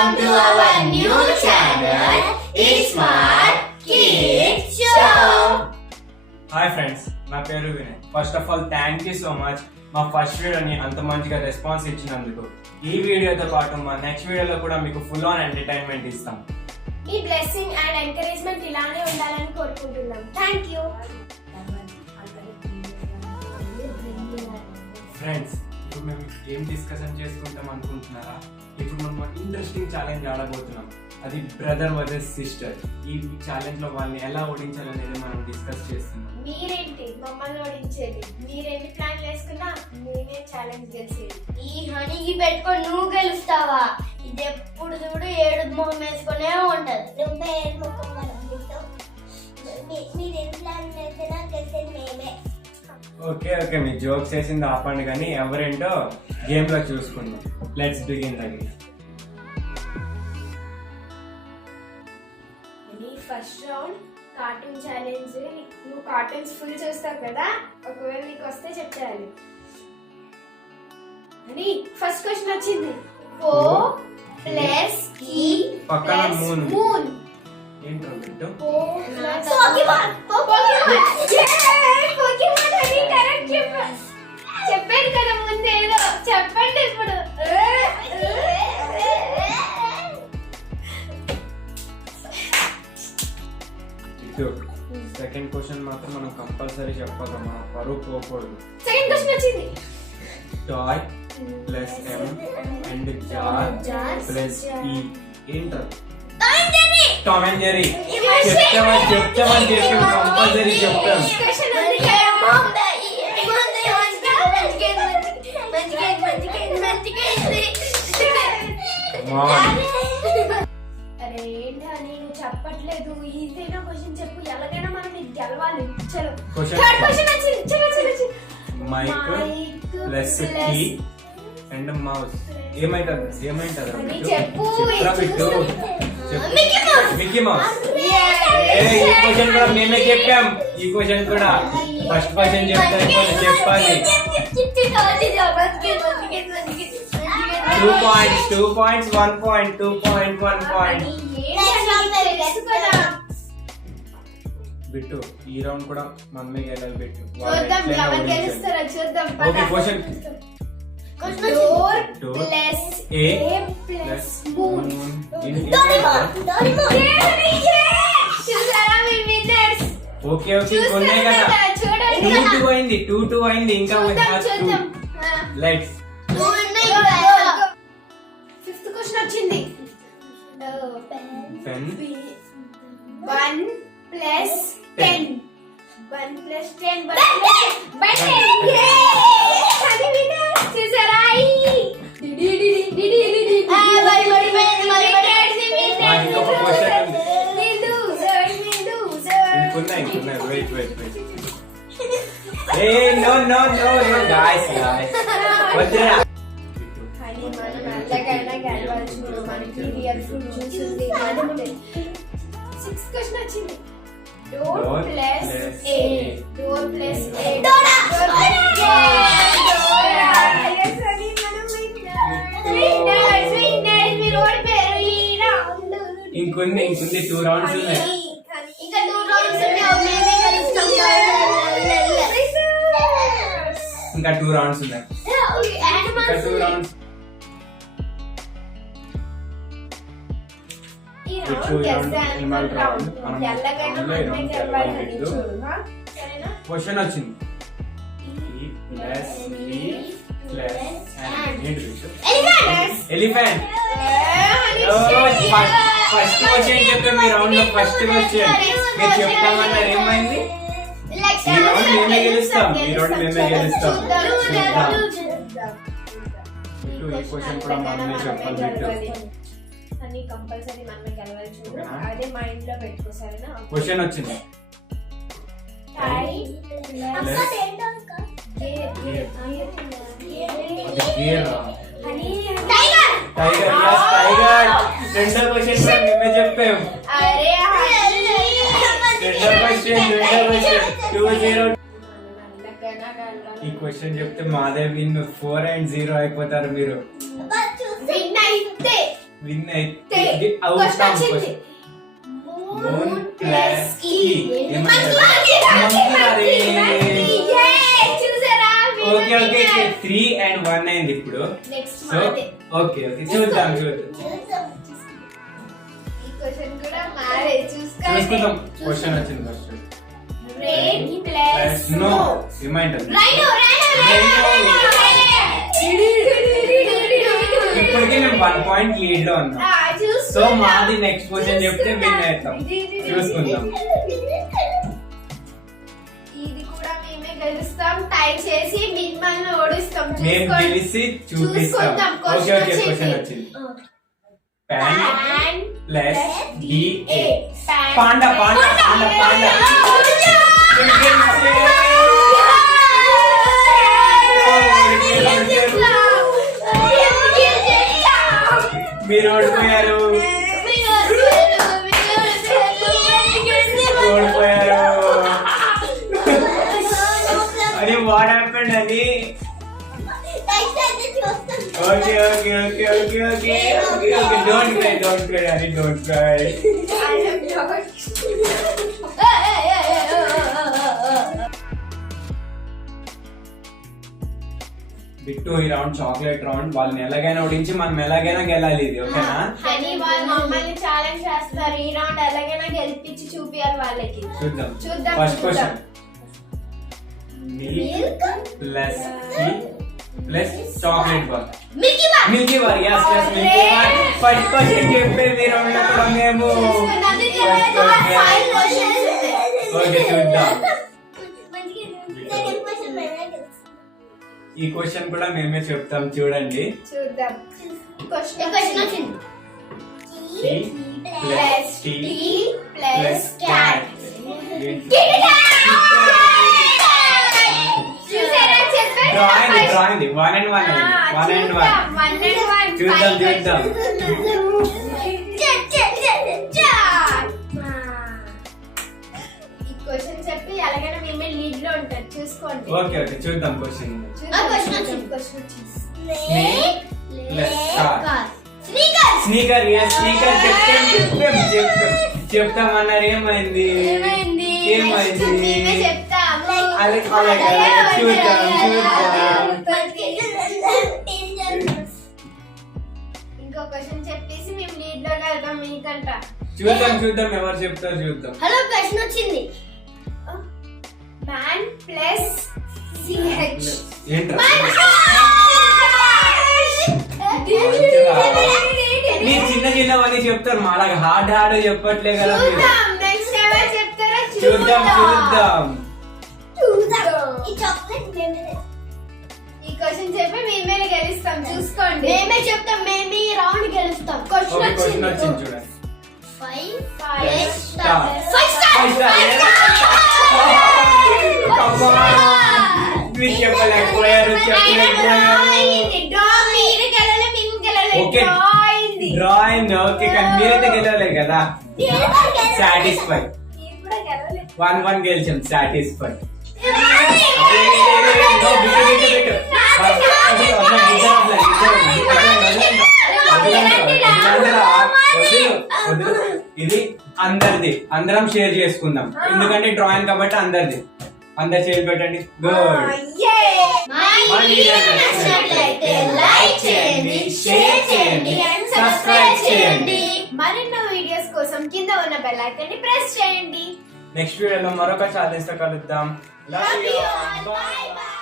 Welcome to our new channel, Smart Kids Show. Hi friends, నా పేరు Vinay. First of all thank you so much మా first వీడియోని అంత మంచిగా రెస్పాన్స్ ఇచ్చినందుకు. ఈ వీడియోతో పాటు మా నెక్స్ట్ వీడియోలో కూడా మీకు ఫుల్ ఆన్ ఎంటర్టైన్మెంట్ ఇస్తాం. ఈ బ్లెస్సింగ్ అండ్ ఎంకరేజ్మెంట్ ఇలానే ఉండాలని కోరుకుంటున్నాం. థ్యాంక్ యూ ఫ్రెండ్స్, ఇప్పుడు మేము ఏం డిస్కషన్ చేసుకుంటాం అనుకుంటున్నారా? ఇప్పుడు మనం ఇంట్రెస్టింగ్ ఛాలెంజ్ ఆడబోతున్నాం. అది బ్రదర్ వర్సెస్ సిస్టర్. ఈ ఛాలెంజ్ లో వాళ్ళని ఎలా ఓడించాలనేది మనం డిస్కస్ చేస్తున్నాం. మీరేంటి మమ్మల్ని ఓడించేది? మీరేంటి ప్లాన్ వేసుకున్నా నేనే ఛాలెంజ్ గెలిచేది. ఈ హనీకి పెట్టుకొని నువ్వు గెలుస్తావా? ఇది ఎప్పుడు చూడు ఏడు మొహం వేసుకునే ఉంటది. మీరేం ప్లాన్ వేసినా గెలిచేది మేమే. ఓకే ఓకే, మీ జోక్స్ వేసింది ఆపండి, కానీ ఎవరేంటో గేమ్ లో చూసుకుందాం. Let's begin the game. First round cartoon challenge. నువ్వు కార్టూన్స్ ఫుల్ చూస్తావు కదా, ఒకవేళ నీకు వస్తే చెప్పాలి. అని ఫస్ట్ క్వశ్చన్ వచ్చింది. 4 + E పక్కన మూన్. మూన్ ఏంటో బిడ్డ? పోకీమాన్. పోకీమాన్ అని కరెక్ట్ చెప్పాను కదా ముందే. ఏదో చెప్పండి ఇప్పుడు. సెకండ్ క్వశ్చన్ మాత్రం మనం కంపల్సరీ చెప్పాలి, మన పరువు పోకూడదు. సెకండ్ క్వశ్చన్ వచ్చింది. Toy plus M and jar plus E. ఏంటో? Tom and Jerry. చెప్తామని చెప్పి కంపల్సరీ చెప్తాం. అరే ఏంటా నేను చెప్పట్లేదు. ఈజీగా క్వశ్చన్ చెప్పు, ఎలాగైనా మనం ఇది గెలవాలి. చలో థర్డ్ క్వశ్చన్ వచ్చింది. చలో mike plus key and mouse. ఏమైంటది? చెప్పు. Mickey mouse. ఈ క్వశ్చన్ కూడా మేమే చెప్పాం. ఈ క్వశ్చన్ కూడా ఫస్ట్ క్వశ్చన్ చెప్తాను చెప్పాలి. 2 points, 2 points, 1 point, 2 point, 1 point. Bit, ఈ రౌండ్ కూడా మనమే గెలాలి బిట్టు. చూద్దాం ఎవరు గెలుస్తారో చూద్దాం. Okay, question. డోర్ ప్లస్ ఏ ప్లస్ మూన్. చూసారా మీ విన్నర్స్? ఓకే ఓకే, కొన్నే కదా. 2-2 అయింది, 2-2 అయింది. ఇంకా చూద్దాం. లెట్స్. ఫిఫ్త్ క్వశ్చన్ వచ్చింది. పెన్ 1 + 10. 1 + 10 చూసారా? వెయిట్. No, guys. వద్దురా. సిక్స్త్ క్వశ్చన్ వచ్చింది. డోర్ ప్లస్ ఏ. డోర్ ప్లస్ ఏ. ఇంకొన్ని 2 రౌండ్స్ ఉన్నాయి. ఇంకా 2 రౌండ్స్ మేమే గెలుస్తాం. ఇంకా 2 రౌండ్స్ ఉన్నాయి. క్వశ్చన్ వచ్చింది. ఎలిఫెంట్. ఫస్ట్ క్వశ్చన్ చెప్పే మీ రౌండ్ లో ఫస్ట్ క్వశ్చన్ మీరు చెప్తామన్నారు. ఏమైంది? ఈ రౌండ్ మేమే గెలుస్తాం. ఈ క్వశ్చన్ కూడా మనమే చెప్పాలి. అన్ని కంపల్సరీ మనమే గెలవాలి. చూడు, అదే మైండ్ లో పెట్టుకో. సరేనా? క్వశ్చన్ వచ్చింది. టైగర్. రెండో క్వశ్చన్ మేమే చెప్పాం. రెండో క్వశ్చన్ 2-0. ఈ క్వశ్చన్ చెప్తే మాదే విన్. 4-0 అయిపోతారు మీరు. విన్ అయితే విన్ అయితే క్వశ్చన్ అవుతాం. వచ్చింది. మూన్ ప్లస్ కి ఓకే ఓకే 3 and 1 అయింది ఇప్పుడు. నెక్స్ట్ సో ఓకే ఓకే చూద్దాం ఈ క్వశ్చన్ కూడా మారే చూసుకుందాం. క్వశ్చన్ వచ్చింది first. Rain plus no snow reminder. Rhino ఇప్పటికి మేము 1 point లీడ్ లో ఉన్నాం. సో మాది నెక్స్ట్ క్వశ్చన్ చెప్తే విన్ అవుతాం. చూసుకుందాం. ఇది కూడా మేమే గెలుస్తాం. టై చేసి మిమ్మల్ని ఓడిస్తాం. మేము గెలిచి చూపిస్తాం. ఓకే ఓకే క్వశ్చన్ వచ్చింది. Pan plus DA panda panda panda panda. మీరు ఓడిపోయారు. అది వాట్ హ్యాపెండ్ అది. Okay okay okay okay okay okay okay don't cry అది డోంట్ క్రై. బిట్టు ఈ రౌండ్ చాక్లెట్ రౌండ్. వాళ్ళని ఎలాగైనా ఓడించి మనం ఎలాగైనా గెలాలి. ఇది ఓకేనా? అని వాళ్ళు మమ్మల్ని ఛాలెంజ్ చేస్తారు. ఈ రౌండ్ ఎలాగైనా గెలిపించి చూపియాలి వాళ్ళకి. చూద్దాం. First question milk plus tea plus chocolate bar. Milky bar. yes yes milky bar. First question చెప్పేది రౌండ్ లో కూడా మేము. ఓకే చూద్దాం. ఈ క్వశ్చన్ కూడా మేమే చెప్తాం చూడండి. చూద్దాం. క్వశ్చన్ వచ్చింది. Tea plus tea plus cat. Drawing 1 and 1 చూద్దాం చూద్దాం. ఈ క్వశ్చన్ చెప్పి ఎలాగైనా మేమే లీడ్ లో ఉంటారు. చూసుకోండి. ఓకే ఓకే చూద్దాం question. Snake plus car. Sneaker. Sneaker చెప్తామన్నారు. ఏమైంది? మేమే చెప్తాము. అలాగే చూద్దాం. ఇంకో క్వశ్చన్ చెప్పేసి మేము లీడ్ లో వెళ్దాం మీకంట. చూద్దాం ఎవరు చెప్తారు చూద్దాం. హలో క్వశ్చన్ వచ్చింది. Man plus CH. ఏంట్రా మీరు చిన్నవన్నీ చెప్తారు. మా అలాగే హార్డ్ చెప్పట్లే కదా మీరు. నెక్స్ట్ ఎవరు చెప్తారో చూద్దాం. ఈ చాక్లెట్ మేమే. ఈ క్వశ్చన్ చెప్పి మేమే గెలుస్తాం. చూసుకోండి. మేమే చెప్తాం. మేమే ఈ రౌండ్ గెలుస్తాం. క్వశ్చన్ వచ్చింది చూడండి. 5 స్టార్. మీరు చెప్పలేకపోయారు. Okay drawing. ఓకే కానీ మీరైతే గెలవలే కదా. సాటిస్ఫై. 1-1 గెలిచాం. సాటిస్ఫై. ఇది అందరిది. అందరం షేర్ చేసుకుందాం. ఎందుకంటే డ్రాయింగ్ కాబట్టి అందరిది. అందరు చేసి పెట్టండి. గుడ్. లైక్ చేయండి, షేర్ చేయండి, సబ్స్క్రైబ్ చేయండి. మరిన్నో వీడియోస్ కోసం కింద ఉన్న బెల్ ఐకాన్ ని ప్రెస్ చేయండి. నెక్స్ట్ వీడియోలో మరొక ఛాలెంజ్ తో కలుద్దాం. Love you all. Bye bye.